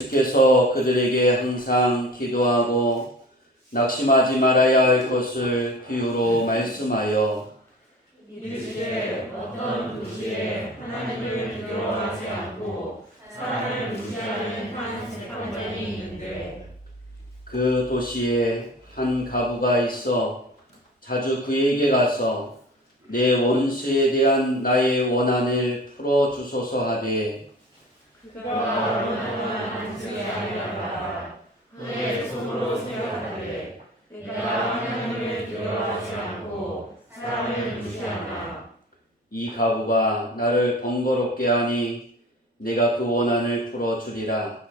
주께서 그들에게 항상 기도하고 낙심하지 말아야 할 것을 비유로 말씀하여 이르시되 어떤 도시에 하나님을 두려워하지 않고 사람을 무시하는 한 재판장이 있는데 그 도시에 한 가부가 있어 자주 그에게 가서 내 원수에 대한 나의 원한을 풀어주소서 하되 그가 원하는 안식에 아니라 그의 속으로 생각하되 내가 하나님을 두려워하지 않고 사람을 무시하나 이 가부가 나를 번거롭게 하니 내가 그 원한을 풀어주리라.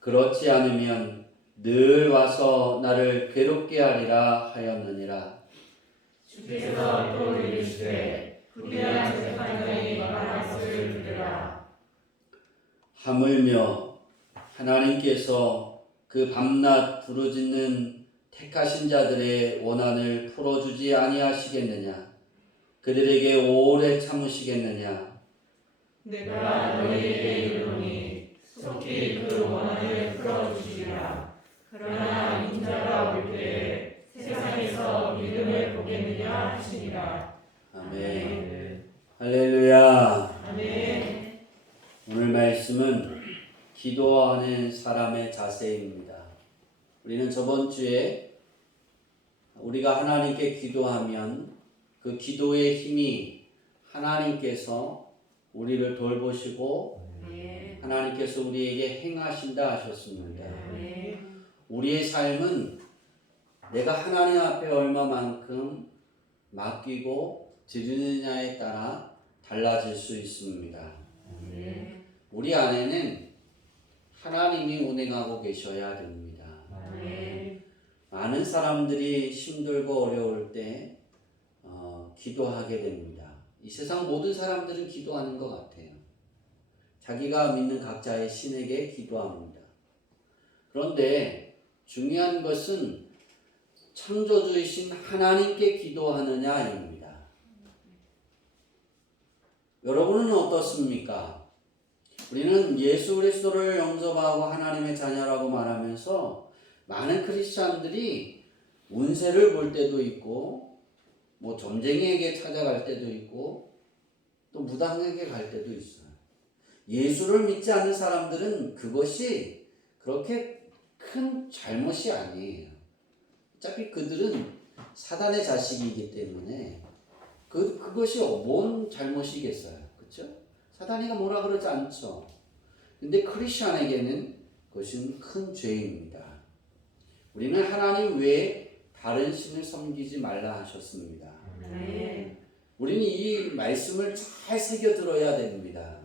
그렇지 않으면 늘 와서 나를 괴롭게 하리라 하였느니라. 주께서 또 이르시되 불의한 재판장이 말한 것을 들으라. 하물며 하나님께서 그 밤낮 부르짖는 택하신 자들의 원한을 풀어주지 아니하시겠느냐? 그들에게 오래 참으시겠느냐? 내가 너희에게 이르노니 속히 그 원한을 풀어주시리라. 그러나 인자가 올 때에 세상에서 믿음을 보겠느냐 하시니라. 아멘. 할렐루야. 아멘. 오늘 말씀은 기도하는 사람의 자세입니다. 우리는 저번 주에 우리가 하나님께 기도하면 그 기도의 힘이 하나님께서 우리를 돌보시고 하나님께서 우리에게 행하신다 하셨습니다. 우리의 삶은 내가 하나님 앞에 얼마만큼 맡기고 드리느냐에 따라 달라질 수 있습니다. 우리 안에는 하나님이 운행하고 계셔야 됩니다. 많은 사람들이 힘들고 어려울 때 기도하게 됩니다. 이 세상 모든 사람들은 기도하는 것 같아요. 자기가 믿는 각자의 신에게 기도합니다. 그런데 중요한 것은 창조주이신 하나님께 기도하느냐입니다. 여러분은 어떻습니까? 우리는 예수 그리스도를 영접하고 하나님의 자녀라고 말하면서 많은 크리스찬들이 운세를 볼 때도 있고 점쟁이에게 찾아갈 때도 있고 또 무당에게 갈 때도 있어요. 예수를 믿지 않는 사람들은 그것이 그렇게 큰 잘못이 아니에요. 어차피 그들은 사단의 자식이기 때문에 그것이 뭔 잘못이겠어요. 그렇죠? 사단이가 뭐라 그러지 않죠. 근데 크리스천에게는 그것은 큰 죄입니다. 우리는 하나님 외에 다른 신을 섬기지 말라 하셨습니다. 우리는 이 말씀을 잘 새겨 들어야 됩니다.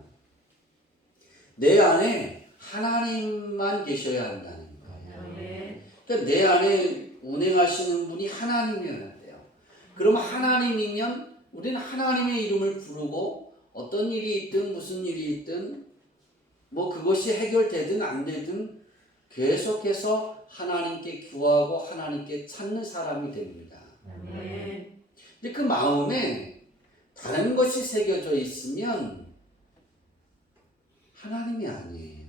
내 안에 하나님만 계셔야 한다는 거예요. 그러니까 내 안에 운행하시는 분이 하나님이어야 돼요. 그럼 하나님이면 우리는 하나님의 이름을 부르고 어떤 일이 있든 무슨 일이 있든 그것이 해결되든 안 되든 계속해서 하나님께 구하고 하나님께 찾는 사람이 됩니다. 근데 그 마음에 다른 것이 새겨져 있으면 하나님이 아니에요.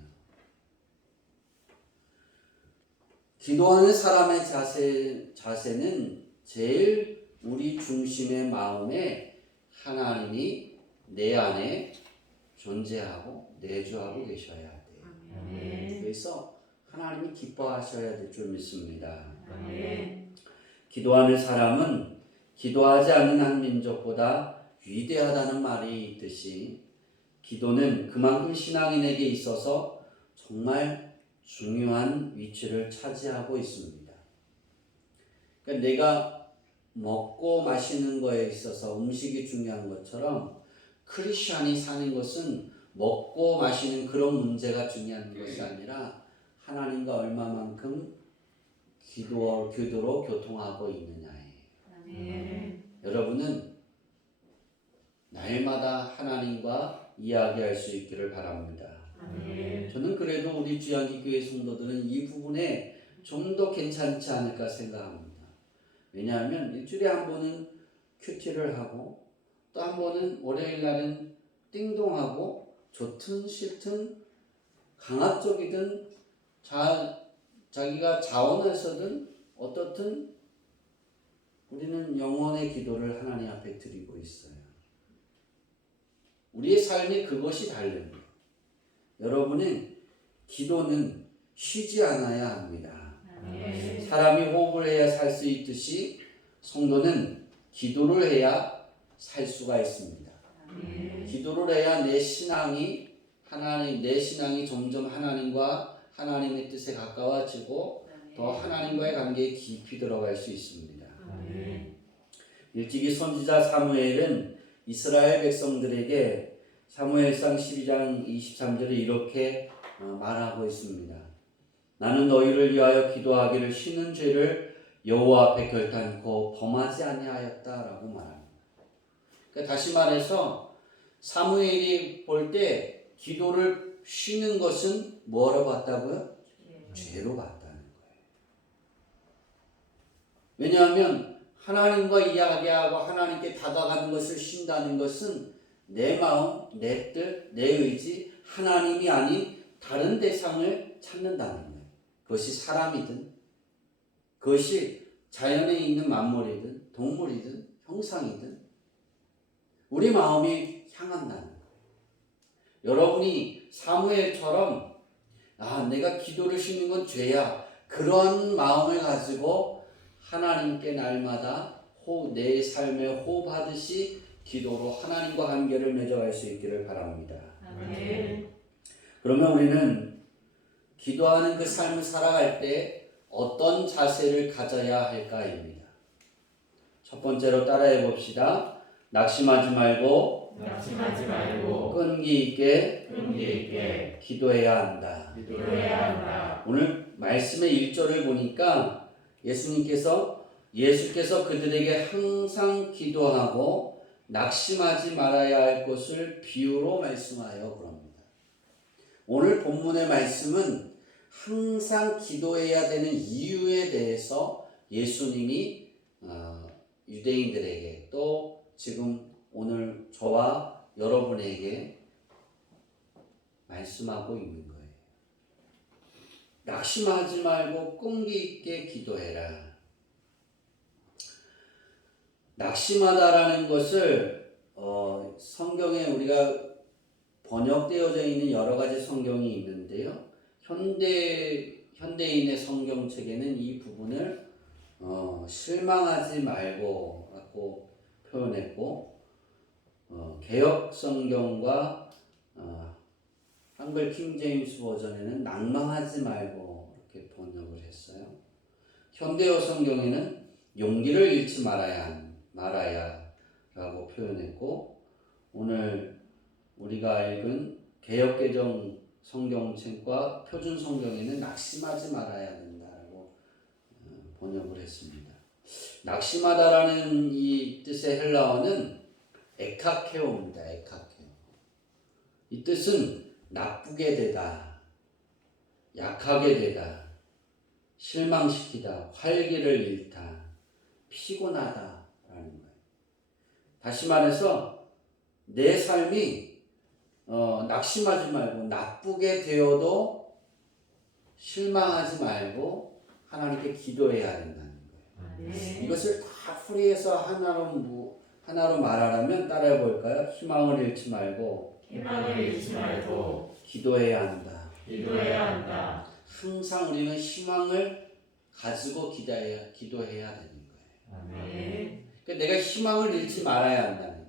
기도하는 사람의 자세는 제일 우리 중심의 마음에 하나님이 내 안에 존재하고 내주하고 계셔야 돼요. 그래서 하나님이 기뻐하셔야 될 줄 믿습니다. 기도하는 사람은 기도하지 않는 한 민족보다 위대하다는 말이 있듯이 기도는 그만큼 신앙인에게 있어서 정말 중요한 위치를 차지하고 있습니다. 그러니까 내가 먹고 마시는 거에 있어서 음식이 중요한 것처럼 크리스천이 사는 것은 먹고 마시는 그런 문제가 중요한 것이 아니라 하나님과 얼마만큼 기도로 교통하고 있느냐예요. 여러분은 날마다 하나님과 이야기할 수 있기를 바랍니다. 저는 그래도 우리 주양기교회 성도들은 이 부분에 좀 더 괜찮지 않을까 생각합니다. 왜냐하면 일주일에 한 번은 큐티를 하고 또 한 번은 월요일 날은 띵동하고 좋든 싫든 강압적이든 자기가 자원해서든 어떻든 우리는 영혼의 기도를 하나님 앞에 드리고 있어요. 우리의 삶이 그것이 다릅니다. 여러분은 기도는 쉬지 않아야 합니다. 사람이 호흡을 해야 살 수 있듯이 성도는 기도를 해야 살 수가 있습니다. 기도를 해야 내 신앙이 점점 하나님의 뜻에 가까워지고 더 하나님과의 관계에 깊이 들어갈 수 있습니다. 일찍이 선지자 사무엘은 이스라엘 백성들에게 사무엘상 12장 23절에 이렇게 말하고 있습니다. 나는 너희를 위하여 기도하기를 쉬는 죄를 여호와 앞에 결단코 범하지 아니하였다라고 말합니다. 그러니까 다시 말해서 사무엘이 볼 때 기도를 쉬는 것은 뭐로 봤다고요? 죄로 봤다는 거예요. 왜냐하면 하나님과 이야기하고 하나님께 다가가는 것을 쉰다는 것은 내 마음, 내 뜻, 내 의지, 하나님이 아닌 다른 대상을 찾는다는 거예요. 그것이 사람이든 그것이 자연에 있는 만물이든 동물이든 형상이든 우리 마음이 향한다는 거예요. 여러분이 사무엘처럼 내가 기도를 쉬는 건 죄야. 그런 마음을 가지고 하나님께 날마다 내 삶에 호흡하듯이 기도로 하나님과 관계를 맺어갈 수 있기를 바랍니다. 그러면 우리는 기도하는 그 삶을 살아갈 때 어떤 자세를 가져야 할까입니다. 첫 번째로 따라해 봅시다. 낙심하지 말고 끈기 있게 기도해야 한다. 오늘 말씀의 1절을 보니까 예수께서 그들에게 항상 기도하고 낙심하지 말아야 할 것을 비유로 말씀하여 그럽니다. 오늘 본문의 말씀은 항상 기도해야 되는 이유에 대해서 예수님이 유대인들에게 또 지금 오늘 저와 여러분에게 말씀하고 있는 거예요. 낙심하지 말고 끈기 있게 기도해라. 낙심하다라는 것을 성경에 우리가 번역되어져 있는 여러 가지 성경이 있는데요. 현대인의 성경책에는 이 부분을 실망하지 말고 라고 표현했고 개역 성경과 한글 킹제임스 버전에는 낭망하지 말고 이렇게 번역을 했어요. 현대어 성경에는 용기를 잃지 말아야 라고 표현했고 오늘 우리가 읽은 개역개정 성경책과 표준 성경에는 낙심하지 말아야 된다라고 번역을 했습니다. 낙심하다라는 이 뜻의 헬라어는 에카케오입니다. 에카케오. 이 뜻은 나쁘게 되다, 약하게 되다, 실망시키다, 활기를 잃다, 피곤하다라는 거예요. 다시 말해서 내 삶이 낙심하지 말고 나쁘게 되어도 실망하지 말고 하나님께 기도해야 된다는 거예요. 이것을 다 풀이해서 하나로 말하라면 따라해 볼까요? 희망을 잃지 말고 기도해야 한다. 항상 우리는 희망을 가지고 기도해야 되는 거예요. 그러니까 내가 희망을 잃지 말아야 한다는 거예요.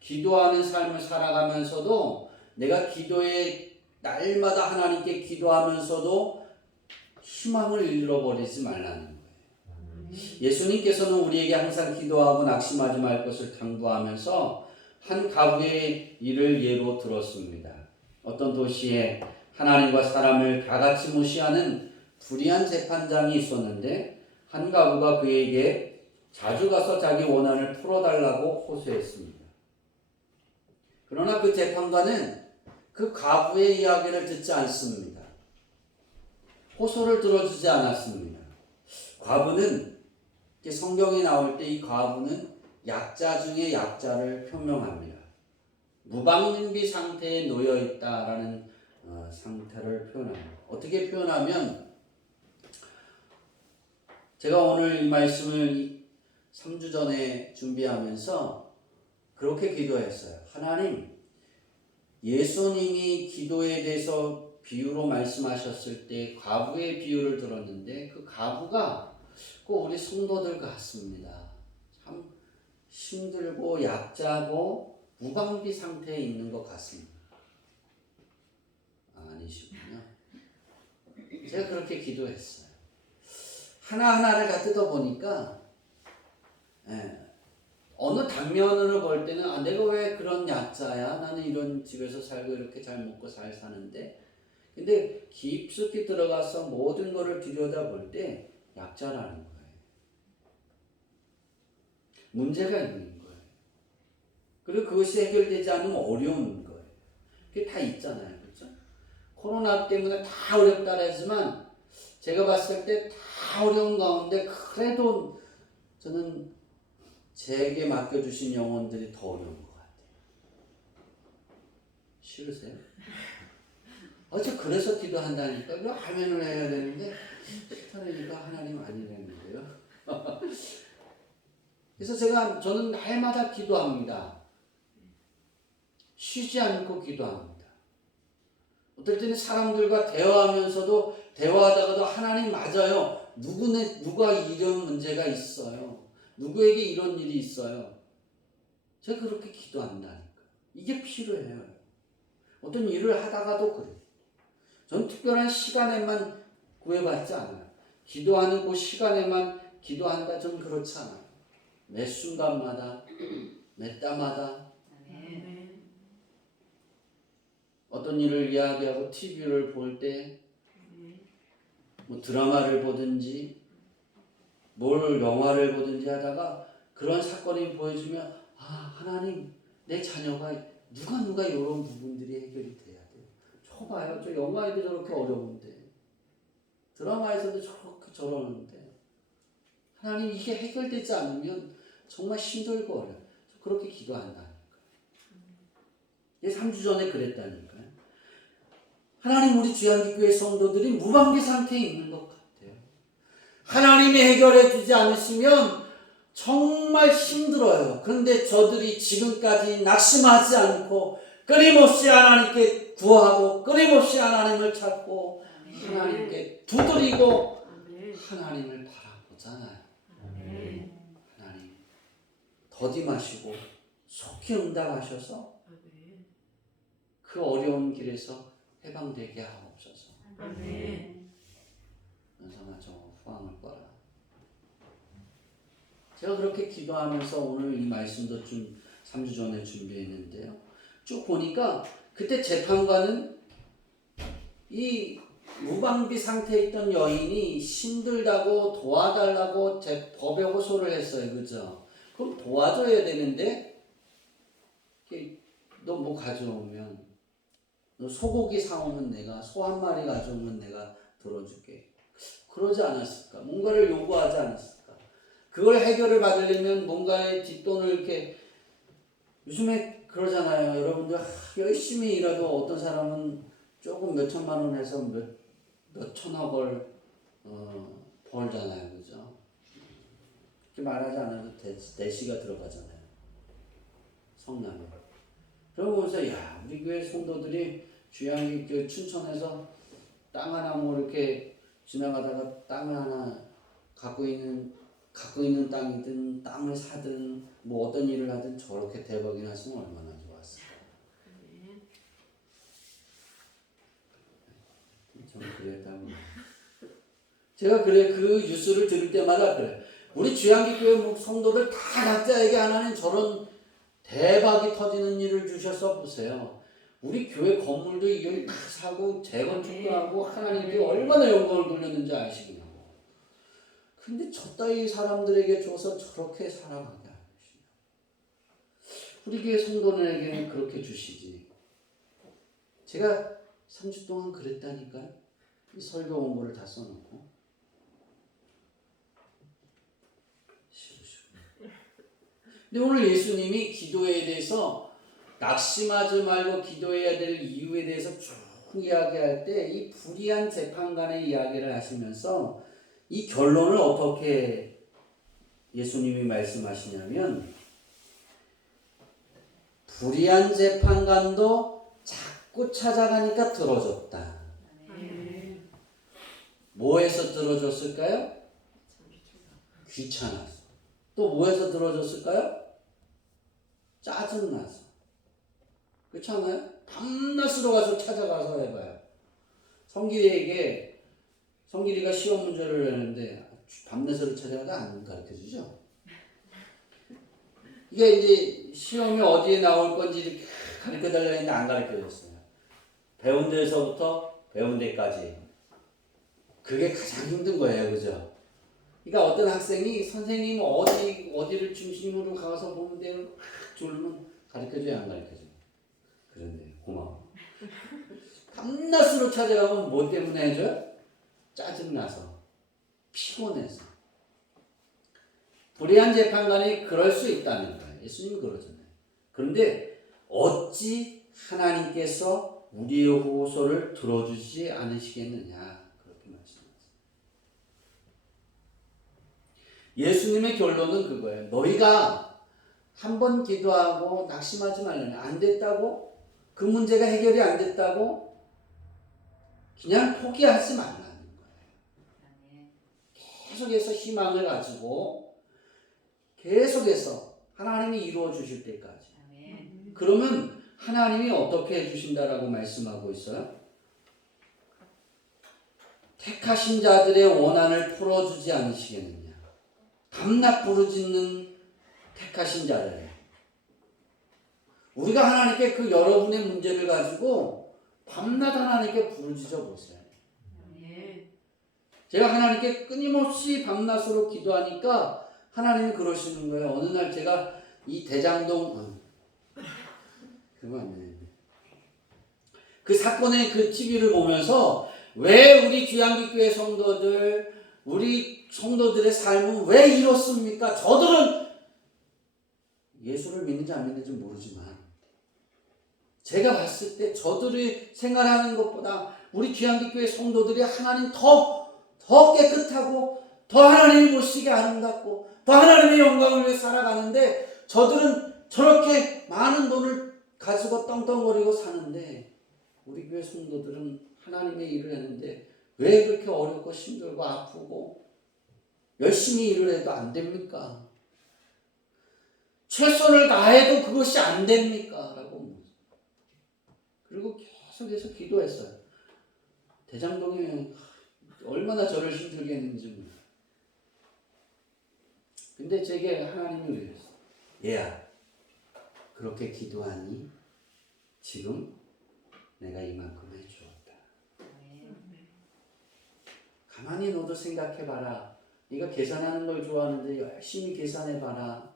기도하는 삶을 살아가면서도 내가 기도에 날마다 하나님께 기도하면서도 희망을 잃어버리지 말라는 거예요. 예수님께서는 우리에게 항상 기도하고 낙심하지 말 것을 당부하면서 한 가부의 일을 예로 들었습니다. 어떤 도시에 하나님과 사람을 다 같이 무시하는 불의한 재판장이 있었는데 한 가부가 그에게 자주 가서 자기 원한을 풀어달라고 호소했습니다. 그러나 그 재판관은 그 가부의 이야기를 듣지 않습니다. 호소를 들어주지 않았습니다. 과부는 성경에 나올 때 이 과부는 약자 중에 약자를 표명합니다. 무방비 상태에 놓여 있다라는 상태를 표현합니다. 어떻게 표현하면 제가 오늘 이 말씀을 3주 전에 준비하면서 그렇게 기도했어요. 하나님, 예수님이 기도에 대해서 비유로 말씀하셨을 때 과부의 비유를 들었는데 그 과부가 꼭 우리 성도들 같습니다. 참 힘들고 약자고 무방비 상태에 있는 것 같습니다. 아니시군요. 제가 그렇게 기도했어요. 하나하나를 다 뜯어보니까 어느 단면으로 볼 때는 내가 왜 그런 약자야? 나는 이런 집에서 살고 이렇게 잘 먹고 잘 사는데 근데 깊숙이 들어가서 모든 것을 들여다볼 때 약자라는 거예요. 문제가 있는 거예요. 그리고 그것이 해결되지 않으면 어려운 거예요. 그게 다 있잖아요. 그렇죠? 코로나 때문에 다 어렵다 하지만 제가 봤을 때 다 어려운 가운데 그래도 저는 제게 맡겨주신 영혼들이 더 어려운 것 같아요. 싫으세요? 저 그래서 기도한다니까. 이거 아멘을 해야 되는데 싫다니까 하나님 아니라는 거예요. 그래서 저는 날마다 기도합니다. 쉬지 않고 기도합니다. 어떨 때는 사람들과 대화하면서도 대화하다가도 하나님 맞아요. 누가 이런 문제가 있어요. 누구에게 이런 일이 있어요. 제가 그렇게 기도한다니까. 이게 필요해요. 어떤 일을 하다가도 그래요. 전 특별한 시간에만 구애받지 않아요. 기도하는 그 시간에만 기도한다. 전 그렇지 않아요. 매 순간마다, 매 때마다 어떤 일을 이야기하고 TV를 볼 때, 뭐 드라마를 보든지, 영화를 보든지 하다가 그런 사건이 보여주면 하나님, 내 자녀가 누가 이런 부분들이 해결이 돼야 돼요. 봐요. 저 영화에도 저렇게 어려운데 드라마에서도 저렇게 저러는데 하나님 이게 해결되지 않으면 정말 힘들고 어려워요. 그렇게 기도한다니까요. 3주 전에 그랬다니까요. 하나님 우리 주양기교회 성도들이 무방비 상태에 있는 것 같아요. 하나님이 해결해 주지 않으시면 정말 힘들어요. 그런데 저들이 지금까지 낙심하지 않고 끊임없이 하나님께 구하고 끊임없이 하나님을 찾고 하나님께 두드리고 하나님을 바라보잖아요. 하나님 더디 마시고 속히 응답하셔서 그 어려운 길에서 해방되게 하옵소서. 은성아 저 후황을 꺼라. 제가 그렇게 기도하면서 오늘 이 말씀도 3주 전에 준비했는데요. 쭉 보니까 그때 재판관은 이 무방비 상태에 있던 여인이 힘들다고 도와달라고 법에 호소를 했어요. 그죠? 그럼 도와줘야 되는데 너 뭐 가져오면 너 소고기 사오면 내가 소 한 마리 가져오면 내가 들어줄게. 그러지 않았을까? 뭔가를 요구하지 않았을까? 그걸 해결을 받으려면 뭔가의 뒷돈을 이렇게 요즘에 그러잖아요. 여러분들 열심히 일해도 어떤 사람은 조금 몇 천만 원 해서 몇 천억을 벌잖아요. 그죠? 그렇게 말하지 않아도 대시가 들어가잖아요. 성남에. 그러면서 우리 교회 성도들이 주양기 춘천에서 땅 하나 뭐 이렇게 지나가다가 땅을 하나 갖고 있는 땅이든 땅을 사든 뭐 어떤 일을 하든 저렇게 대박이 났으면 얼마나 좋았을까. 저는 그랬다고. 제가 그 뉴스를 들을 때마다 그래요. 우리 주양기교회 성도들 다 각자에게 하나님 저런 대박이 터지는 일을 주셔서 보세요. 우리 교회 건물도 이걸 다 사고 재건축도 하고 하나님께 얼마나 영광을 돌렸는지 아시겠냐고. 근데 저 따위 사람들에게 줘서 저렇게 살아가게 하시냐. 우리 교회 성도들에게는 그렇게 주시지. 제가 3주 동안 그랬다니까요. 이 설교 원고를 다 써놓고. 근데 오늘 예수님이 기도에 대해서 낙심하지 말고 기도해야 될 이유에 대해서 쭉 이야기할 때 이 불의한 재판관의 이야기를 하시면서 이 결론을 어떻게 예수님이 말씀하시냐면 불의한 재판관도 자꾸 찾아가니까 들어줬다. 뭐에서 들어줬을까요? 귀찮아서. 또 뭐에서 들어줬을까요? 짜증나서. 그렇지 않아요? 밤낮으로 가서 찾아가서 해봐요. 성길이가 시험 문제를 내는데 밤낮으로 찾아가도 안 가르쳐주죠. 이게 이제 시험이 어디에 나올 건지 이렇게 가르쳐달라 했는데 안 가르쳐줬어요. 배운 데서부터 배운 데까지. 그게 가장 힘든 거예요. 그죠? 그러니까 어떤 학생이 선생님 어디를 중심으로 가서 보는 데를 막 졸면 가르쳐줘야 안 가르쳐줘요. 그런데 고마워. 밤낮으로 찾아가면 뭐 때문에 해줘요? 짜증나서, 피곤해서. 불의한 재판관이 그럴 수 있다는 거예요. 예수님이 그러잖아요. 그런데 어찌 하나님께서 우리의 호소를 들어주지 않으시겠느냐, 그렇게 말씀하세요. 예수님의 결론은 그거예요. 너희가 한 번 기도하고 낙심하지 말라니. 안 됐다고? 그 문제가 해결이 안 됐다고? 그냥 포기하지 말라는 거예요. 계속해서 희망을 가지고 계속해서 하나님이 이루어 주실 때까지. 그러면 하나님이 어떻게 해주신다라고 말씀하고 있어요? 택하신 자들의 원한을 풀어주지 않으시겠느냐. 밤낮 부르짖는 택하신 자들. 우리가 하나님께 그 여러분의 문제를 가지고 밤낮 하나님께 부르짖어 보세요. 제가 하나님께 끊임없이 밤낮으로 기도하니까 하나님이 그러시는 거예요. 어느 날 제가 이 대장동 그 사건의 그 TV를 보면서 왜 우리 귀한기교회 성도들, 우리 성도들의 삶은 왜 이렇습니까? 저들은 예수를 믿는지 안 믿는지 모르지만 제가 봤을 때 저들이 생활하는 것보다 우리 귀한기교회 성도들이 하나님 더 깨끗하고 더 하나님이 보시기에 아름답고 더 하나님의 영광을 위해 살아가는데 저들은 저렇게 많은 돈을 가지고 떵떵거리고 사는데 우리 교회 성도들은 하나님의 일을 했는데 왜 그렇게 어렵고 힘들고 아프고 열심히 일을 해도 안 됩니까? 최선을 다해도 그것이 안 됩니까? 라고. 그리고 계속해서 기도했어요. 대장동이 얼마나 저를 힘들게 했는지 몰라요. 근데 제게 하나님이 그랬어요. 얘야, 그렇게 기도하니 지금 내가 이만큼 해주었다. 가만히 너도 생각해봐라. 네가 계산하는 걸 좋아하는데 열심히 계산해봐라.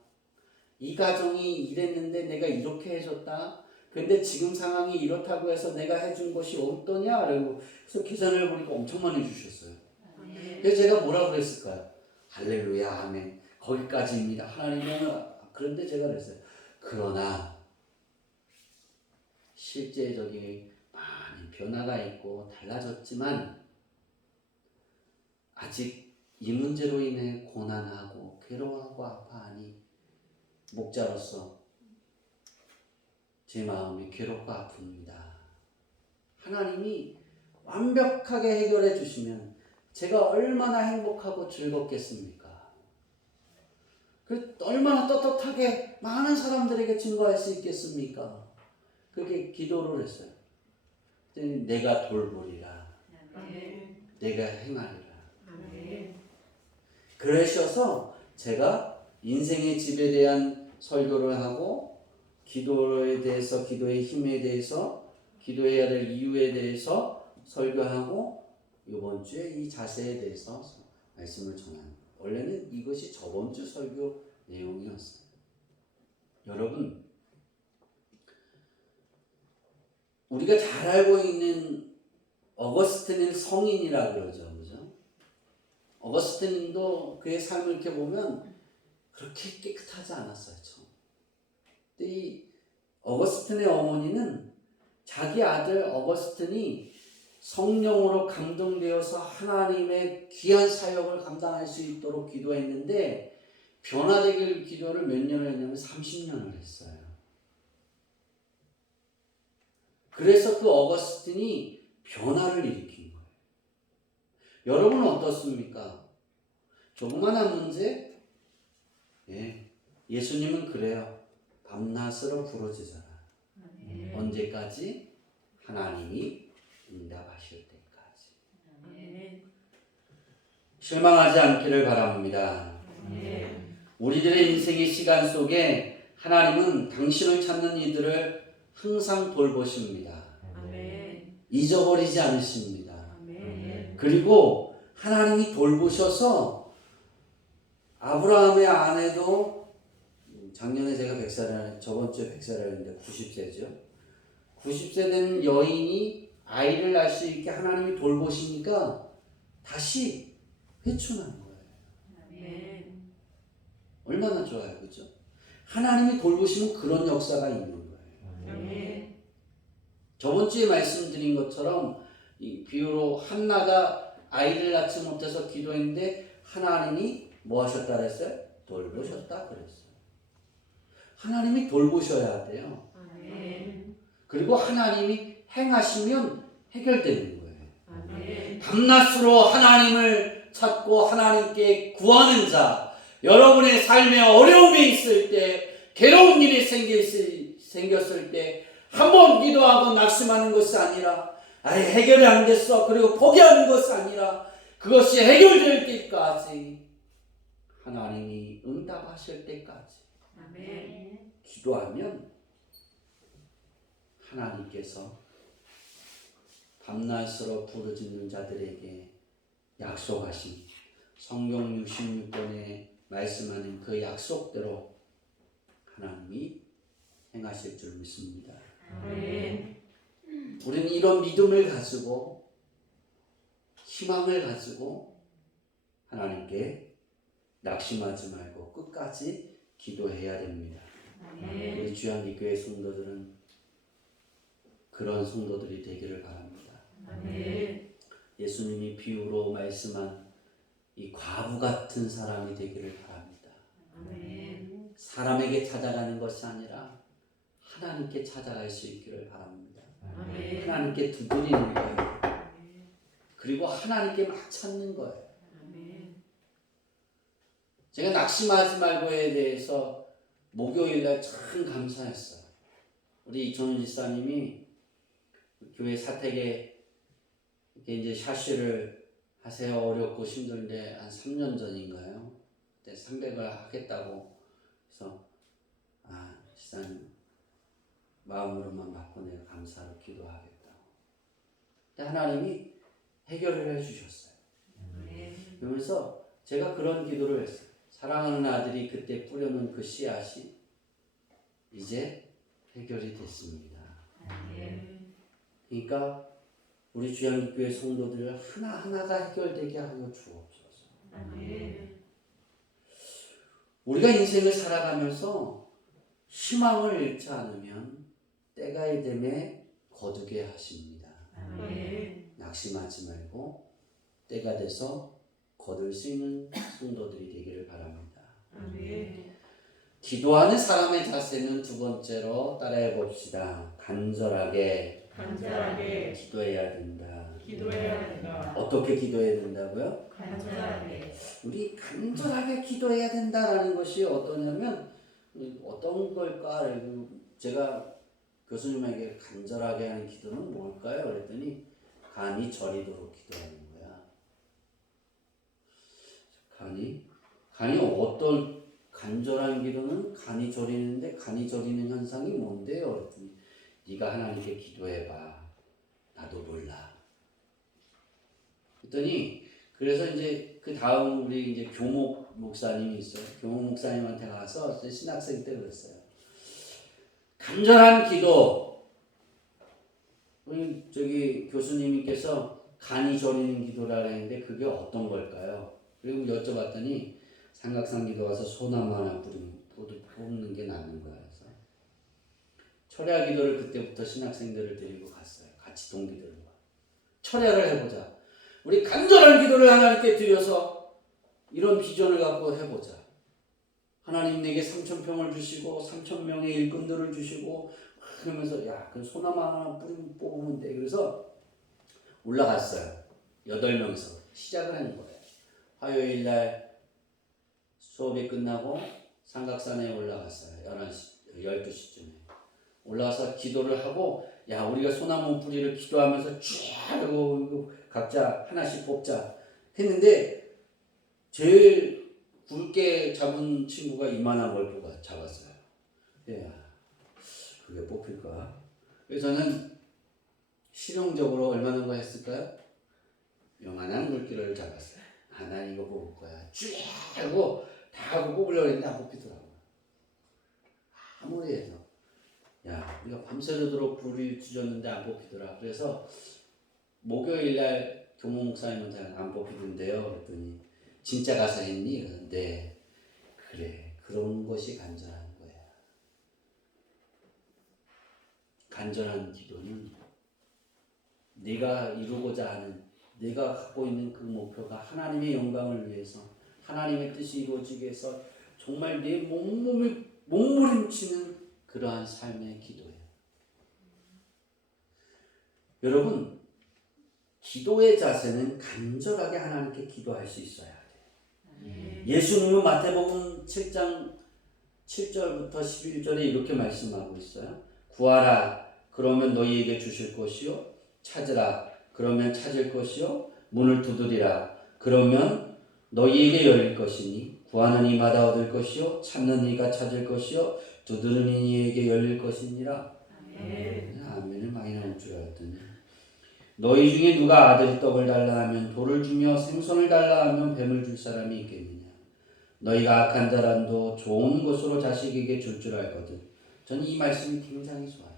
이 가정이 이랬는데 내가 이렇게 해줬다. 근데 지금 상황이 이렇다고 해서 내가 해준 것이 어떠냐? 그래서 계산을 해보니까 엄청 많이 주셨어요. 그래서 제가 뭐라 그랬을까요? 할렐루야, 아멘. 거기까지입니다. 하나님은. 그런데 제가 그랬어요. 그러나 실제 저기 많이 변화가 있고 달라졌지만 아직 이 문제로 인해 고난하고 괴로워하고 아파하니 목자로서 제 마음이 괴롭고 아픕니다. 하나님이 완벽하게 해결해 주시면 제가 얼마나 행복하고 즐겁겠습니까? 얼마나 떳떳하게 많은 사람들에게 증거할 수 있겠습니까? 그렇게 기도를 했어요. 내가 돌보리라. 내가 행하리라. 그러셔서 제가 인생의 집에 대한 설교를 하고 기도에 대해서, 기도의 힘에 대해서, 기도해야 될 이유에 대해서 설교하고 이번 주에 이 자세에 대해서 말씀을 전합니다. 원래는 이것이 저번 주 설교 내용이었어요. 여러분, 우리가 잘 알고 있는 어거스틴은 성인이라고 그러죠. 그죠? 어거스틴도 그의 삶을 이렇게 보면 그렇게 깨끗하지 않았어요. 처음. 근데 이 어거스틴의 어머니는 자기 아들 어거스틴이 성령으로 감동되어서 하나님의 귀한 사역을 감당할 수 있도록 기도했는데 변화되길 기도를 몇 년을 했냐면 30년을 했어요. 그래서 그 어거스틴이 변화를 일으킨 거예요. 여러분은 어떻습니까? 조그마한 문제? 예수님은 그래요. 밤낮으로 부르짖어라. 언제까지? 하나님이 응답하실 때까지. 실망하지 않기를 바랍니다. 우리들의 인생의 시간 속에 하나님은 당신을 찾는 이들을 항상 돌보십니다. 잊어버리지 않으십니다. 그리고 하나님이 돌보셔서 아브라함의 아내도 작년에 제가 100살, 저번 주에 100살을 했는데 90세죠. 90세 된 여인이 아이를 낳을 수 있게 하나님이 돌보시니까 다시 회춘한 거예요. 얼마나 좋아요, 그렇죠? 하나님이 돌보시면 그런 역사가 있는 거예요. 저번 주에 말씀드린 것처럼 이 비유로 한나가 아이를 낳지 못해서 기도했는데 하나님이 뭐 하셨다 그랬어요? 돌보셨다 그랬어요. 하나님이 돌보셔야 돼요. 그리고 하나님이 행하시면 해결되는 거예요. 밤낮으로 하나님을 찾고 하나님께 구하는 자, 여러분의 삶에 어려움이 있을 때, 괴로운 일이 생겼을 때 한 번 기도하고 낙심하는 것이 아니라 아예 해결이 안 됐어 그리고 포기하는 것이 아니라 그것이 해결될 때까지 하나님이 응답하실 때까지 기도하면 하나님께서 밤낮으로 부르짖는 자들에게 약속하신 성경 66권에 말씀하는 그 약속대로 하나님이 행하실 줄 믿습니다. 우리는 이런 믿음을 가지고 희망을 가지고 하나님께 낙심하지 말고 끝까지 기도해야 됩니다. 우리 주양기교회 성도들은 그런 성도들이 되기를 바랍니다. 예수님이 비유로 말씀한 이 과부 같은 사람이 되기를 바랍니다. 사람에게 찾아가는 것이 아니라 하나님께 찾아갈 수 있기를 바랍니다. 하나님께 두드리는 거예요. 그리고 하나님께 막 찾는 거예요. 제가 낙심하지 말고에 대해서 목요일날 참 감사했어요. 우리 이천훈 지사님이 교회 사택에 이렇게 이제 샤시를 하세요. 어렵고 힘든데 한 3년 전인가요? 그때 300을 하겠다고 해서 지사님 마음으로만 받고 내가 감사로 기도하겠다고. 근데 하나님이 해결을 해주셨어요. 그러면서 제가 그런 기도를 했어요. 사랑하는 아들이 그때 뿌려놓은 그 씨앗이 이제 해결이 됐습니다. 그러니까 우리 주양기교회 성도들 하나하나가 해결되게 하여 주옵소서. 우리가 인생을 살아가면서 희망을 잃지 않으면 때가 됨에 거두게 하십니다. 낙심하지 말고 때가 돼서 거둘 수 있는 성도들이 되기를 바랍니다. 기도하는 사람의 자세는 두 번째로 따라해 봅시다. 간절하게 기도해야 된다. 어떻게 기도해야 된다고요? 간절하게. 우리 간절하게 기도해야 된다라는 것이 어떠냐면 어떤 걸까? 제가 교수님에게 간절하게 하는 기도는 뭘까요? 그랬더니 간이 저리도록 기도하는 거야. 간이 어떤 간절한 기도는 간이 저리는데 간이 저리는 현상이 뭔데요? 그랬더니 네가 하나님께 기도해봐. 나도 몰라. 그랬더니 그래서 이제 그 다음 우리 이제 교목 목사님이 있어요. 교목 목사님한테 가서 신학생 때 그랬어요. 간절한 기도. 우리 저기 교수님께서 간이 저리는 기도라 했는데 그게 어떤 걸까요? 그리고 여쭤봤더니 삼각산 기도 와서 소나무 하나 뽑는 게 낫는 거야. 그래서 철야 기도를 그때부터 신학생들을 데리고 갔어요. 같이 동기들과. 철야를 해보자. 우리 간절한 기도를 하나님께 드려서 이런 비전을 갖고 해보자. 하나님 내게 3,000평을 주시고 3,000명의 일꾼들을 주시고 그러면서 야, 그 소나무 하나 뽑으면 돼. 그래서 올라갔어요. 8명이서 시작을 하는 거예요. 화요일 날 수업이 끝나고 삼각산에 올라갔어요. 12시쯤에. 올라와서 기도를 하고 야, 우리가 소나무 뿌리를 기도하면서 쭉 하고 각자 하나씩 뽑자 했는데 제일 굵게 잡은 친구가 이만한 걸 잡았어요. 야, 그게 뽑힐까? 그래서 저는 실용적으로 얼마나 거 했을까요? 요만한 물기를 잡았어요. 아, 난 이거 뽑을 거야. 쭉 하고 다 하고 뽑으려고 했는데 안 뽑히더라고요. 아무리 해도. 야, 우리가 밤새도록 불을 지졌는데 안 뽑히더라. 그래서 목요일 날 교무 목사님한테 안 뽑히던데요. 그랬더니 진짜 가서 했니? 이러는데 그래, 그런 것이 간절한 거야. 간절한 기도는 네가 이루고자 하는, 네가 갖고 있는 그 목표가 하나님의 영광을 위해서, 하나님의 뜻이 이루어지기 위해서 정말 내 몸몸이 몸부림치는 그러한 삶의 기도예요. 여러분, 기도의 자세는 간절하게 하나님께 기도할 수 있어야 돼요. 예수님은 마태복음 7장 7절부터 11절에 이렇게 말씀하고 있어요. 구하라, 그러면 너희에게 주실 것이요. 찾으라, 그러면 찾을 것이요. 문을 두드리라, 그러면 너희에게 열릴 것이니 구하는 이마다 얻을 것이요. 찾는 이가 찾을 것이요. 두드리는 이에게 열릴 것이니라. 아멘을 많이 나올 줄 알았더니 너희 중에 누가 아들이 떡을 달라 하면 돌을 주며 생선을 달라 하면 뱀을 줄 사람이 있겠느냐. 너희가 악한 자란도 좋은 것으로 자식에게 줄 줄 알거든. 저는 이 말씀이 굉장히 좋아요.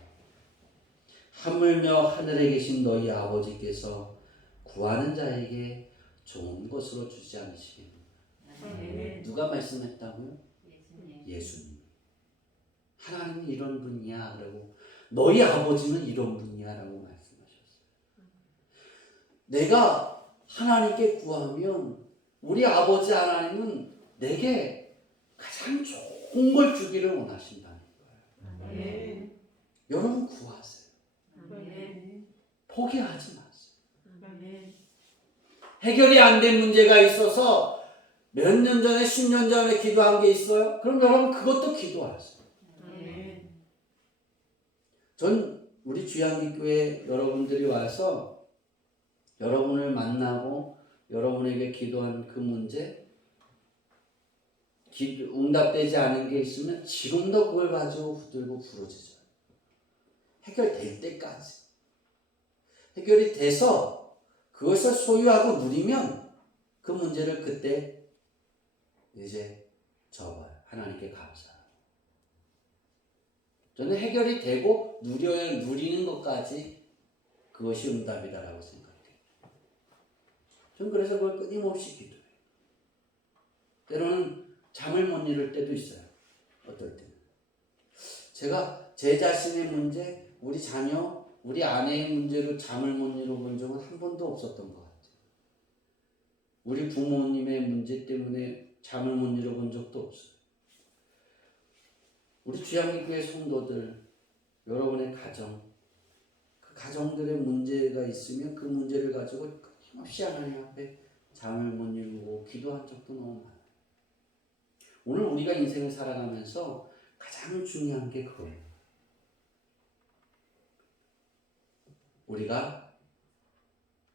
하물며 하늘에 계신 너희 아버지께서 구하는 자에게 좋은 것으로 주지 않으시겠느냐. 누가 말씀했다고요? 예수님. 하나님은 이런 분이야. 그러고 너희 아버지는 이런 분이야 라고 말씀하셨어요. 내가 하나님께 구하면 우리 아버지 하나님은 내게 가장 좋은 걸 주기를 원하신다는 거예요. 여러분 구하세요. 포기하지 마세요. 해결이 안 된 문제가 있어서 몇 년 전에 10년 전에 기도한 게 있어요? 그럼 여러분 그것도 기도하세요. 전 우리 주양기교회 여러분들이 와서 여러분을 만나고 여러분에게 기도한 그 문제 응답되지 않은 게 있으면 지금도 그걸 가지고 붙들고 부러지죠. 해결될 때까지. 해결이 돼서 그것을 소유하고 누리면 그 문제를 그때 이제 접어요. 하나님께 감사하고. 저는 해결이 되고 누리는 것까지 그것이 응답이다라고 생각해요. 저는 그래서 그걸 끊임없이 기도해요. 때로는 잠을 못 이룰 때도 있어요. 어떨 때는. 제가 제 자신의 문제, 우리 자녀, 우리 아내의 문제로 잠을 못 이뤄본 적은 한 번도 없었던 것 같아요. 우리 부모님의 문제 때문에 잠을 못 이뤄본 적도 없어요. 우리 주양기교회 성도들, 여러분의 가정, 그 가정들의 문제가 있으면 그 문제를 가지고 끊임없이 하나님 앞에 잠을 못 이루고 기도한 적도 너무 많아요. 오늘 우리가 인생을 살아가면서 가장 중요한 게 그거예요. 우리가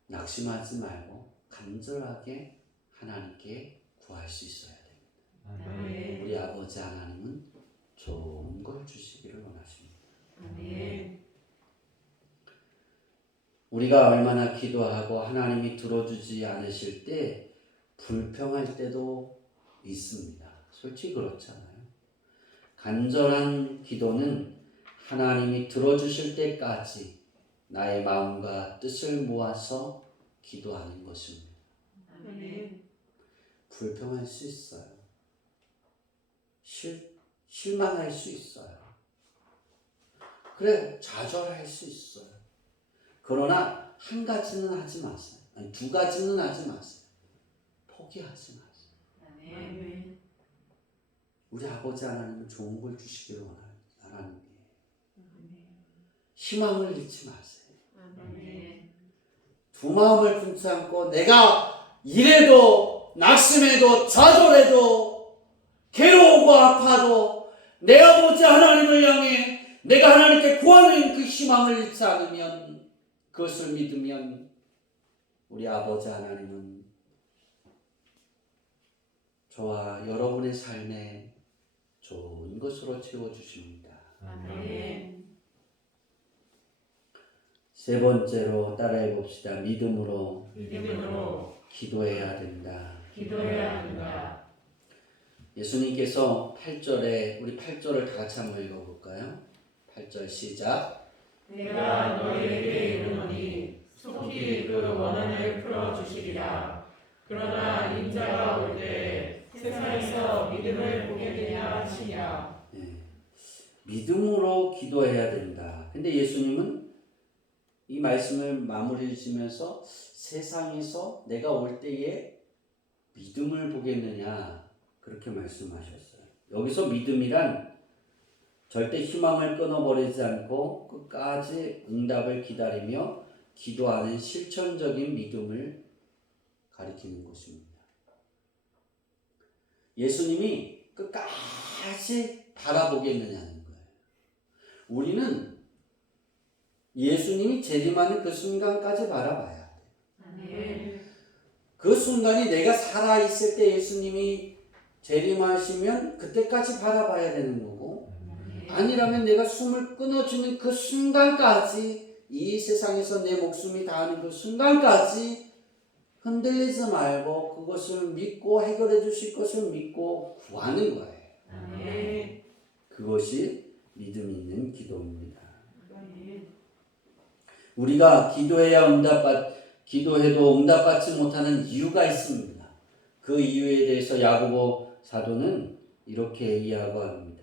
낙심하지 말고 간절하게 하나님께 구할 수 있어야 됩니다. 우리 아버지 하나님은 좋은 걸 주시기를 원하십니다. 우리가 얼마나 기도하고 하나님이 들어주지 않으실 때 불평할 때도 있습니다. 솔직히 그렇잖아요. 간절한 기도는 하나님이 들어주실 때까지 나의 마음과 뜻을 모아서 기도하는 것입니다. 불평할 수 있어요. 실망할 수 있어요. 그래, 좌절할 수 있어요. 그러나 한 가지는 하지 마세요. 아니, 두 가지는 하지 마세요. 포기하지 마세요. 아멘. 우리 아버지 하나님은 좋은 걸 주시기를 원하는 하나님이에요. 희망을 잃지 마세요. 아멘. 두 마음을 품지 않고 내가 이래도 낙심해도 좌절해도 괴로우고 아파도 내 아버지 하나님을 향해 내가 하나님께 구하는 그 희망을 잃지 않으면, 그것을 믿으면 우리 아버지 하나님은 저와 여러분의 삶에 좋은 것으로 채워주십니다. 아멘. 세 번째로 따라해 봅시다. 믿음으로 믿음으로 기도해야 된다. 기도해야 한다. 예수님께서 8절에, 우리 8절을 다 같이 한번 읽어볼까요? 8절 시작. 내가 너희에게 이르노니 속히 그 원한을 풀어주시리라. 그러나 인자가 올 때 세상에서 믿음을 보게 되냐 하시냐. 네. 믿음으로 기도해야 된다. 근데 예수님은 이 말씀을 마무리 지면서 세상에서 내가 올 때에 믿음을 보겠느냐, 그렇게 말씀하셨어요. 여기서 믿음이란 절대 희망을 끊어버리지 않고 끝까지 응답을 기다리며 기도하는 실천적인 믿음을 가리키는 것입니다. 예수님이 끝까지 바라보겠느냐는 거예요. 우리는 예수님이 재림하는 그 순간까지 바라봐야 돼요. 아멘. 그 순간이 내가 살아있을 때 예수님이 재림하시면 그때까지 바라봐야 되는 거고, 아니라면 내가 숨을 끊어주는 그 순간까지, 이 세상에서 내 목숨이 다하는 그 순간까지 흔들리지 말고 그것을 믿고 해결해 주실 것을 믿고 구하는 거예요. 아멘. 그것이 믿음 있는 기도입니다. 아멘. 우리가 기도해도 응답받지 못하는 이유가 있습니다. 그 이유에 대해서 야고보 사도는 이렇게 이야기합니다.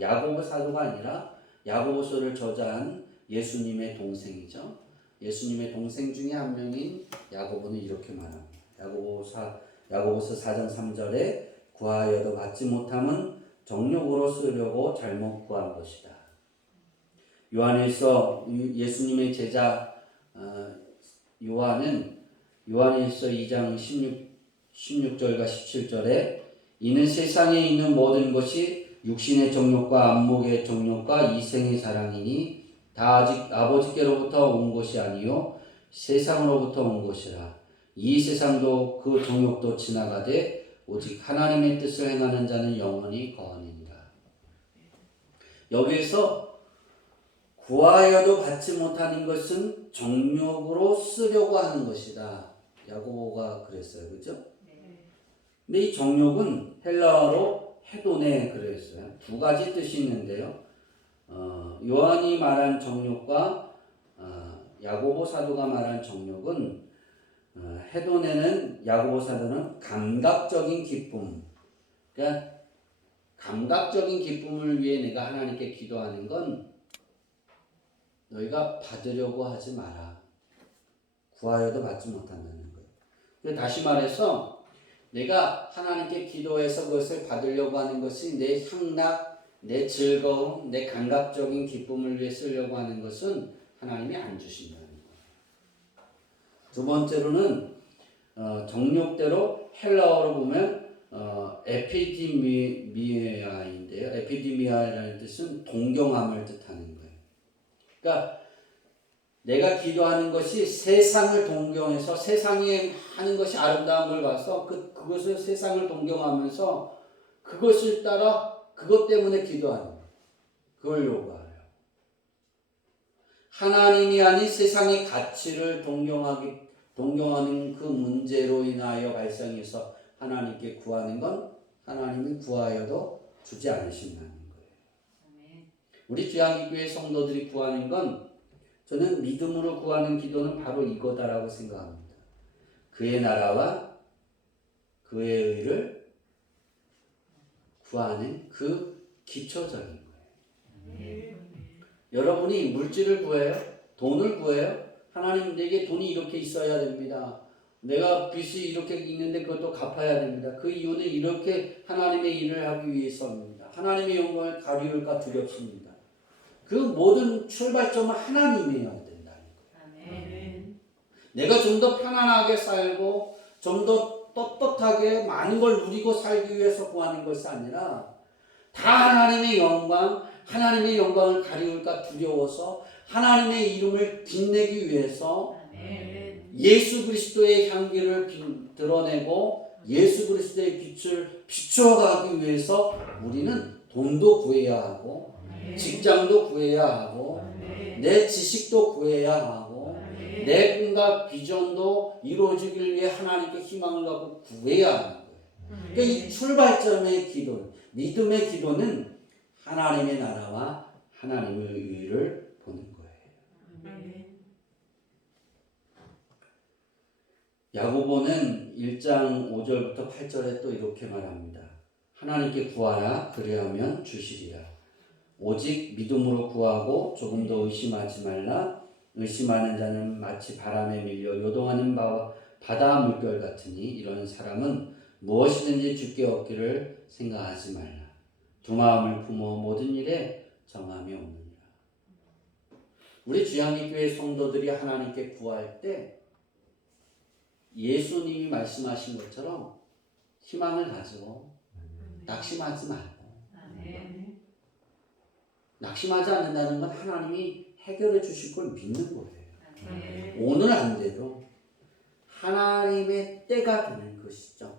야고보 사도가 아니라 야고보서를 저자한 예수님의 동생이죠. 예수님의 동생 중에 한 명인 야고보는 이렇게 말합니다. 야고보서 4장 3절에 구하여도 받지 못함은 정욕으로 쓰려고 잘못 구한 것이다. 요한일서, 예수님의 제자 요한일서 2장 16절과 17절에 이는 세상에 있는 모든 것이 육신의 정욕과 안목의 정욕과 이생의 사랑이니 다 아직 아버지께로부터 온 것이 아니요 세상으로부터 온 것이라. 이 세상도 그 정욕도 지나가되 오직 하나님의 뜻을 행하는 자는 영원히 거하니라. 여기에서 구하여도 받지 못하는 것은 정욕으로 쓰려고 하는 것이다. 야고보가 그랬어요. 그죠? 근데 이 정욕은 헬라어로 헤도네 그랬어요. 두 가지 뜻이 있는데요. 요한이 말한 정욕과 야고보 사도가 말한 정욕은, 헤도네는, 야고보 사도는 감각적인 기쁨, 그러니까 감각적인 기쁨을 위해 내가 하나님께 기도하는 건 너희가 받으려고 하지 마라. 구하여도 받지 못한다는 거예요. 다시 말해서 내가 하나님께 기도해서 그것을 받으려고 하는 것이 내 향락, 내 즐거움, 내 감각적인 기쁨을 위해 쓰려고 하는 것은 하나님이 안 주신다는 거예요. 두 번째로는 정욕대로 헬라어로 보면 에피디미아인데요. 에피디미아라는 뜻은 동경함을 뜻하는 거예요. 그러니까 내가 기도하는 것이 세상을 동경해서 세상에 하는 것이 아름다운 걸 봐서 그것을 세상을 동경하면서 그것을 따라 그것 때문에 기도하는 거예요. 그걸 요구하래요. 하나님이 아닌 세상의 가치를 동경하는 그 문제로 인하여 발생해서 하나님께 구하는 건 하나님이 구하여도 주지 않으신다는 거예요. 우리 주양기교회 성도들이 구하는 건, 저는 믿음으로 구하는 기도는 바로 이거다라고 생각합니다. 그의 나라와 그의 의를 구하는 그 기초적인 거예요. 여러분이 물질을 구해요? 돈을 구해요? 하나님 내게 돈이 이렇게 있어야 됩니다. 내가 빚이 이렇게 있는데 그것도 갚아야 됩니다. 그 이유는 이렇게 하나님의 일을 하기 위해서입니다. 하나님의 영광을 가리울까 두렵습니다. 그 모든 출발점은 하나님이어야 된다는 거예요. 아멘. 내가 좀 더 편안하게 살고 좀 더 떳떳하게 많은 걸 누리고 살기 위해서 구하는 것이 아니라 다 하나님의 영광, 하나님의 영광을 가리울까 두려워서 하나님의 이름을 빛내기 위해서 아멘. 예수 그리스도의 향기를 드러내고 예수 그리스도의 빛을 비추어가기 위해서 우리는 돈도 구해야 하고 직장도 구해야 하고 내 지식도 구해야 하고 내 꿈과 비전도 이루어지길 위해 하나님께 희망을 갖고 구해야 하는 거예요. 그러니까 이 출발점의 기도, 믿음의 기도는 하나님의 나라와 하나님의 의를 보는 거예요. 야고보는 1장 5절부터 8절에 또 이렇게 말합니다. 하나님께 구하라 그리하면 주시리라. 오직 믿음으로 구하고 조금 더 의심하지 말라. 의심하는 자는 마치 바람에 밀려 요동하는 바다 물결 같으니 이런 사람은 무엇이든지 주께 얻기를 생각하지 말라. 두 마음을 품어 모든 일에 정함이 없느니라. 우리 주양기교회 성도들이 하나님께 구할 때 예수님이 말씀하신 것처럼 희망을 가지고 낙심하지 말고, 낙심하지 않는다는 건 하나님이 해결해 주실 걸 믿는 거예요. 오늘 안 돼도 하나님의 때가 되는 그 시점,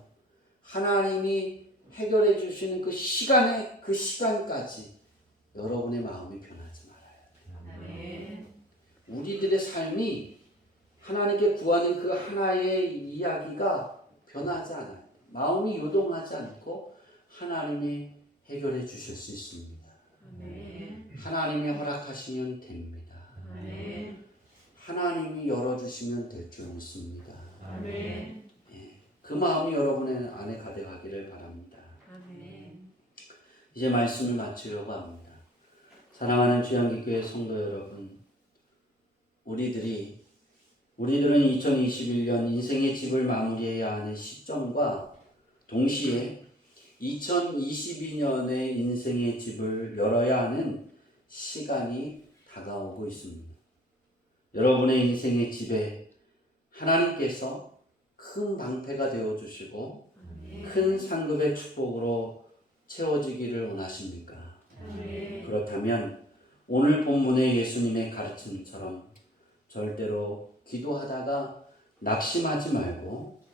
하나님이 해결해 주시는 그 시간에 그 시간까지 여러분의 마음이 변하지 말아야 돼요. 우리들의 삶이 하나님께 구하는 그 하나의 이야기가 변하지 않아요. 마음이 요동하지 않고 하나님이 해결해 주실 수 있습니다. 하나님이 허락하시면 됩니다. 하나님이 열어주시면 될 줄 믿습니다. 그 마음이 여러분의 안에 가득하기를 바랍니다. 이제 말씀을 마치려고 합니다. 사랑하는 주양기교회 성도 여러분, 우리들은 2021년 인생의 집을 마무리해야 하는 시점과 동시에 2022년의 인생의 집을 열어야 하는 시간이 다가오고 있습니다. 여러분의 인생의 집에 하나님께서 큰 방패가 되어 주시고 큰 상급의 축복으로 채워지기를 원하십니까? 그렇다면 오늘 본문의 예수님의 가르침처럼 절대로 기도하다가 낙심하지 말고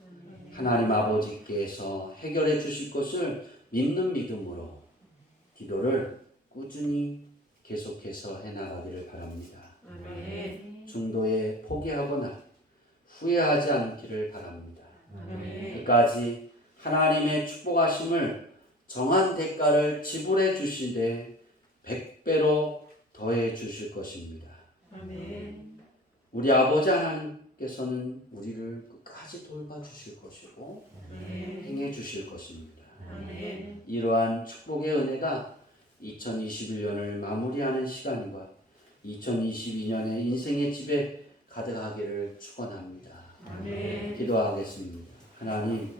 하나님 아버지께서 해결해 주실 것을 믿는 믿음으로 기도를 꾸준히 계속해서 해나가기를 바랍니다. 중도에 포기하거나 후회하지 않기를 바랍니다. 끝까지 하나님의 축복하심을 정한 대가를 지불해 주시되 100배로 더해 주실 것입니다. 우리 아버지 하나님께서는 우리를 끝까지 돌봐주실 것이고 행해 주실 것입니다. 이러한 축복의 은혜가 2021년을 마무리하는 시간과 2022년의 인생의 집에 가득하기를 축원합니다. 기도하겠습니다. 하나님,